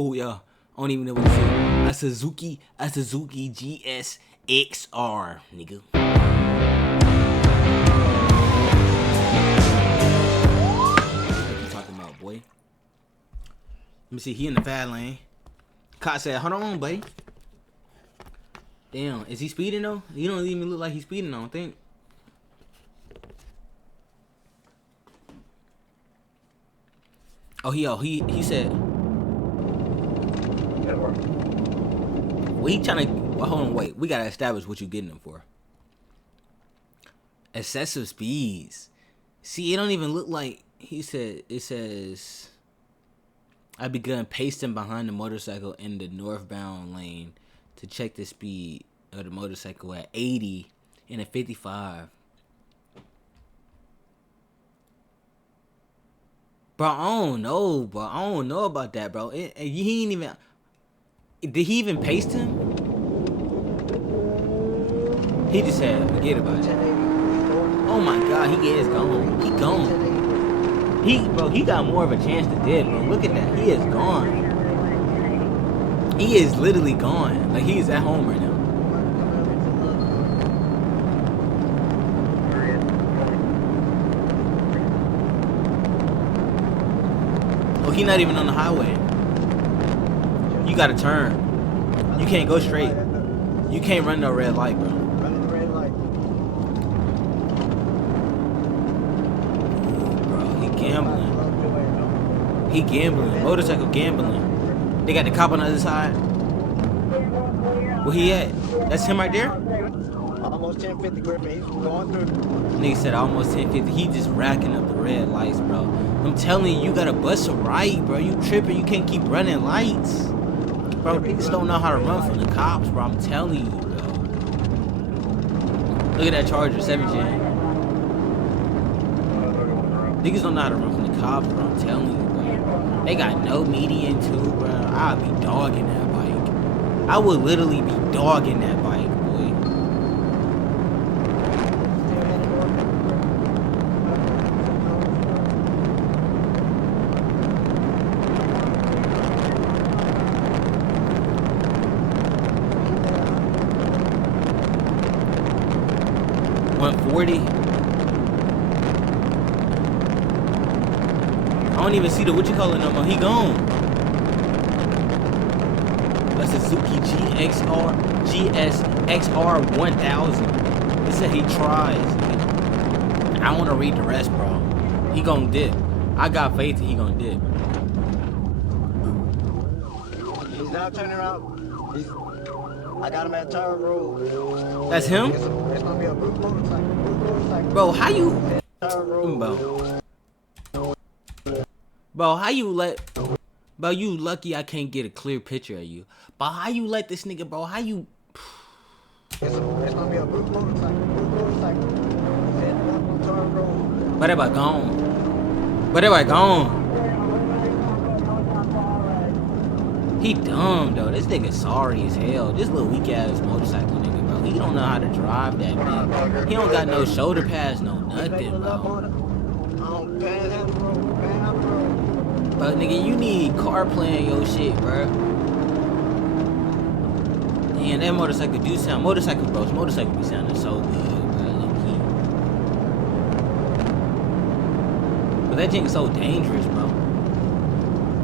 Oh yeah, I don't even know what to say. A Suzuki GS XR, nigga. What you talking about, boy? Let me see. He in the fast lane. Cop said, "Hold on, buddy." Damn, is he speeding though? He don't even look like he's speeding. I don't think. Oh, he said. Well, he trying to. Well, hold on, wait. We gotta establish what you getting him for. Excessive speeds. See, it don't even look like he said. It says, I begun pasting behind the motorcycle in the northbound lane to check the speed of the motorcycle at 80 and a 55. Bro, I don't know, bro. I don't know about that, bro. He ain't even. Did he even paste him? He just said, forget about it. Oh my god, he is gone. He gone. He got more of a chance to dead, bro. Look at that. He is gone. He is literally gone. Like, he is at home right now. Oh, he not even on the highway. You gotta turn. You can't go straight. You can't run no red light, bro. Running the red light. Bro, he gambling. He gambling. Motorcycle gambling. They got the cop on the other side. Where he at? That's him right there? Almost 1050 gripping. He's going through. Nigga said almost 1050. He just racking up the red lights, bro. I'm telling you, you gotta bust a right, bro. You tripping. You can't keep running lights. Bro, niggas don't know how to run from the cops, bro. I'm telling you, bro. Look at that Charger, 7 Gen. Niggas don't know how to run from the cops, bro. I'm telling you, bro. They got no median, too, bro. I'll be dogging that bike. I would literally be dogging that bike, boy. $140. I don't even see the what you call it no more. He gone. That's a Suzuki GS XR 1000. It said he tries. I want to read the rest, bro. He gonna dip. I got faith that he gonna dip. He's now turning around. I got him at turn road. That's him? It's gonna be a group motorcycle. Bro, how you... Turn road. Bro, how you let... Bro, you lucky I can't get a clear picture of you. But how you let this nigga, bro? How you... It's gonna be a group motorcycle. Turn road. But everybody gone. But everybody gone. He dumb, though. This nigga sorry as hell. This little weak-ass motorcycle nigga, bro. He don't know how to drive that bitch. He don't got no shoulder pads, no nothing, bro. But, nigga, you need CarPlay in your shit, bro. Damn, that motorcycle do sound... Motorcycle, bro. Motorcycle be sounding so good, bro. Low-key. But that thing's so dangerous, bro.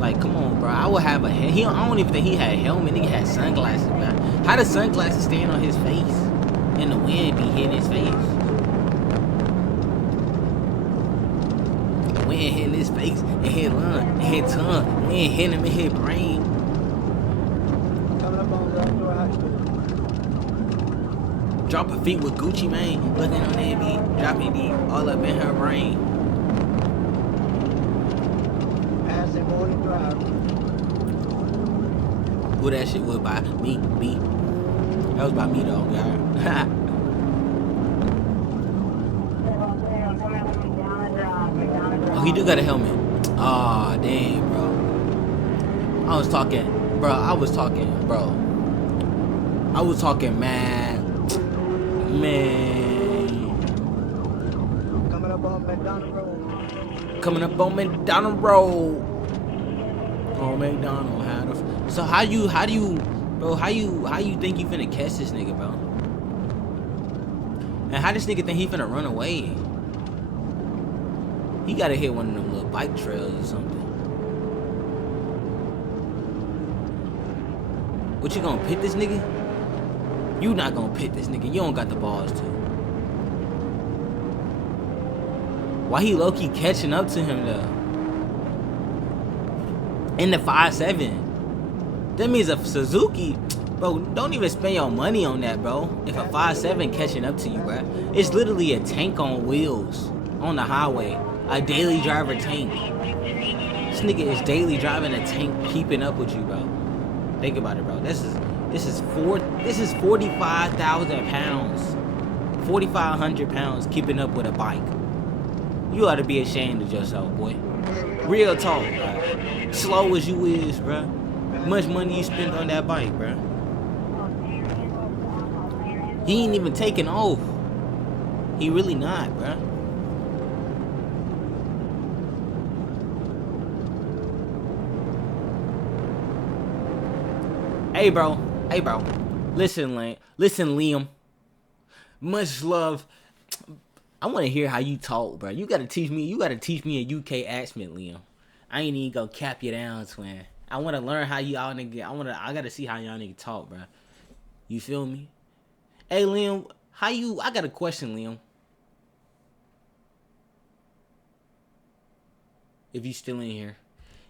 Like, come on, bro. I would have a... I don't even think he had a helmet. Nigga had sunglasses, man. How does sunglasses stand on his face? And the wind be hitting his face? Wind hitting his face, and his lung, and his tongue. Wind hitting him in his brain. Coming up on Dropping feet with Gucci, man. Looking on that beat. Dropping beat all up in her brain. passing morning drive. Who that shit was by? Me. That was by me, though, God. Oh, he do got a helmet. Aw, damn, bro. I was talking, man. Coming up on McDonald Road. Coming up on McDonald Road. Oh, McDonald had a... So how do you, bro? How you think you finna catch this nigga, bro? And how this nigga think he finna run away? He gotta hit one of them little bike trails or something. What, you gonna pit this nigga? You not gonna pit this nigga. You don't got the balls to. Why he low-key catching up to him though? In the 5.7. That means a Suzuki, bro, don't even spend your money on that, bro. If a 5.7 catching up to you, bro. It's literally a tank on wheels on the highway. A daily driver tank. This nigga is daily driving a tank keeping up with you, bro. Think about it, bro. This is 45,000 pounds. 4,500 pounds keeping up with a bike. You ought to be ashamed of yourself, boy. Real talk, bro. Slow as you is, bro. Much money you spent on that bike, bro. He ain't even taking off. He really not, bro. Hey, bro. Hey, bro. Listen, Liam. Much love. I want to hear how you talk, bro. You gotta teach me. You gotta teach me a UK accent, Liam. I ain't even gonna cap you down, twin. I want to learn how y'all nigga. I gotta see how y'all nigga talk, bro. You feel me? Hey, Liam. How you? I got a question, Liam. If you still in here.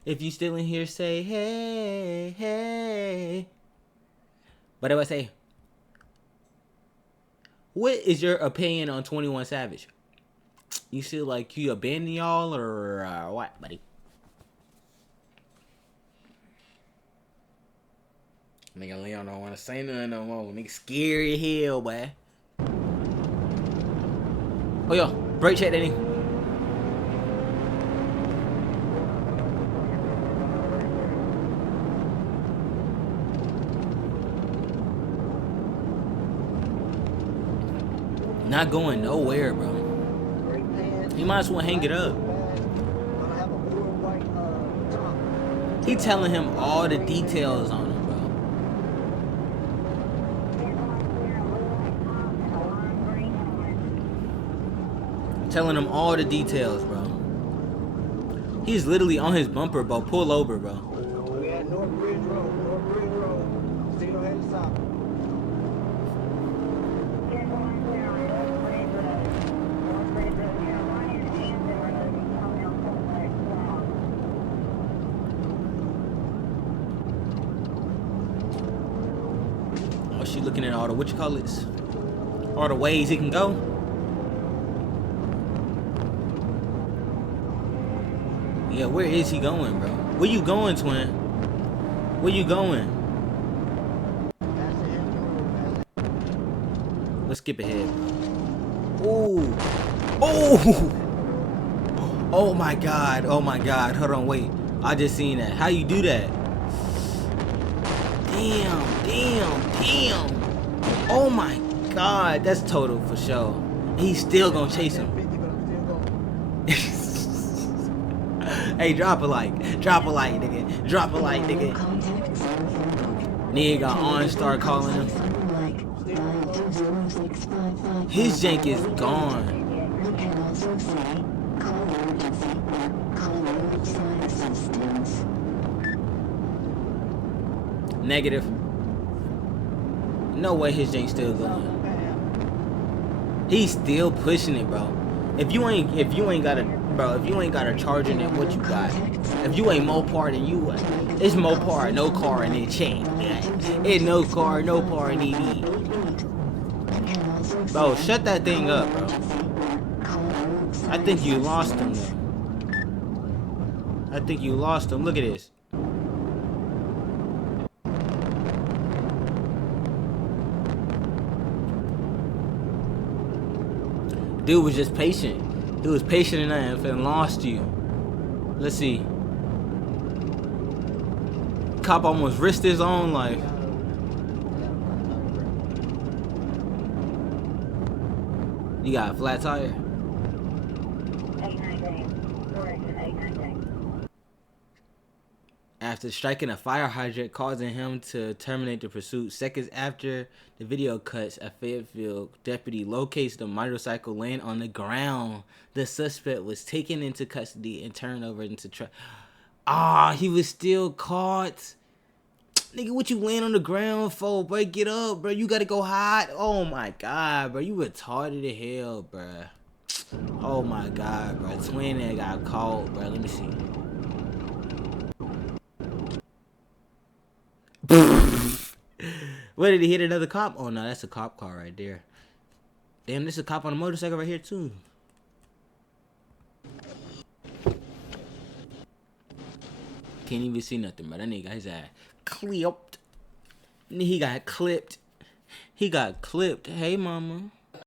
If you still in here, say hey, hey. But if I say, what is your opinion on 21 Savage? You feel like you abandon y'all or what, buddy? Nigga Leon don't want to say nothing no more. Nigga scary as hell, boy. Oh, yo, brake check that nigga. Not going nowhere, bro. He might as well hang it up. He telling him all the details on him, bro. Telling him all the details, bro. He's literally on his bumper, bro. Pull over, bro. We at North Bridge Road. North Bridge Road. Still headed south. Oh, she looking at all the whatchamacallits? All the ways he can go? Yeah, where is he going, bro? Where you going, twin? Where you going? Let's skip ahead. Ooh. Oh! Oh my god. Oh my god. Hold on, wait. I just seen that. How you do that? Damn. Oh my god. That's total for sure. He's still gonna chase him. Hey, drop a like, nigga. Drop a like, nigga. Nigga got on, start calling him. His jank is gone. Negative. No way his jank's still going. He's still pushing it, bro. If you ain't got a charger, then what you got? If you ain't Mopar, then you it's Mopar, no car, and then chain. It's no car, no par, and EV. Bro, shut that thing up, bro. I think you lost him, though. I think you lost him. Look at this. Dude was just patient. He was patient enough and lost you. Let's see. Cop almost risked his own life. You got a flat tire? after striking a fire hydrant, causing him to terminate the pursuit. Seconds after the video cuts, a Fayetteville deputy locates the motorcycle laying on the ground. The suspect was taken into custody and turned over into truck. He was still caught. Nigga, what you laying on the ground for, bro? Get up, bro. You gotta go hide. Oh my god, bro. You retarded as hell, bro. Oh my god, bro. Twin that got caught, bro. Let me see. What, did he hit another cop? Oh no, that's a cop car right there. Damn, there's a cop on a motorcycle right here too. Can't even see nothing, bro. That nigga got his ass clipped. He got clipped. He got clipped. Hey, mama.